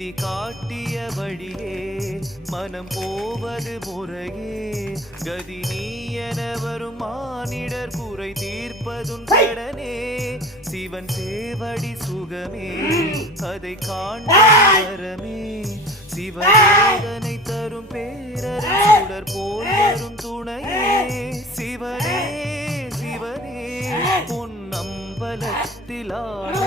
காட்டிய வழியே மனம் போவது முறையே கதி நீ என வரும் மானிடர் குறை தீர்ப்பதும் கடனே சிவன் சேவடி சுகமே அதை காண்பரமே சிவவேதனை தரும் பேரரை சுடர் போல் வரும் துணையே சிவனே சிவனே உன் அம்பலத்தில் ஆட